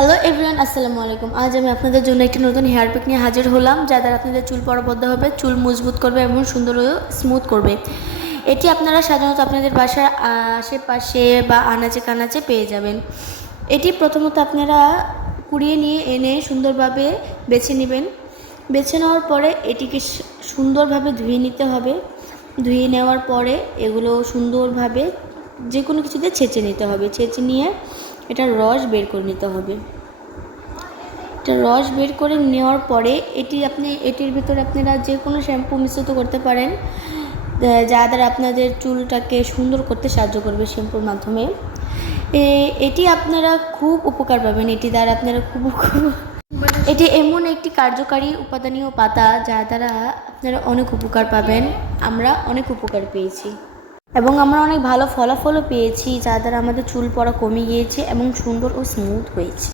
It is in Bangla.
হ্যালো এভরিওয়ান, আসসালামু আলাইকুম। আজ আমি আপনাদের জন্য একটি নতুন হেয়ার প্যাক নিয়ে হাজির হলাম, যা দ্বারা আপনাদের চুল পরবদ্ধ হবে, চুল মজবুত করবে এবং সুন্দর ও স্মুথ করবে। এটি আপনারা সাধারণত আপনাদের বাসার আশেপাশে বা আনাচে কানাচে পেয়ে যাবেন। এটি প্রথমত আপনারা কুড়িয়ে নিয়ে এনে সুন্দরভাবে বেছে নেবেন। বেছে নেওয়ার পরে এটিকে সুন্দরভাবে ধুয়ে নিতে হবে। ধুয়ে নেওয়ার পরে এগুলো সুন্দরভাবে যে কোনো কিছুতে ছেঁচে নিতে হবে। ছেঁচে নিয়ে এটার রস বের করে নিতে হবে। এটা রস বের করে নেওয়ার পরে এটির ভিতরে আপনারা যে কোনো শ্যাম্পু মিশ্রিত করতে পারেন, যা দ্বারা আপনাদের চুলটাকে সুন্দর করতে সাহায্য করবে শ্যাম্পুর মাধ্যমে। এটি আপনারা খুব উপকার পাবেন। এটি দ্বারা আপনারা এটি এমন একটি কার্যকারী উপাদানীয় পাতা, যা দ্বারা আপনারা অনেক উপকার পাবেন। আমরা অনেক উপকার পেয়েছি এবং আমরা অনেক ভালো ফলাফলও পেয়েছি, যা দ্বারা আমাদের চুল পড়া কমে গিয়েছে এবং সুন্দর ও স্মুথ হয়েছে।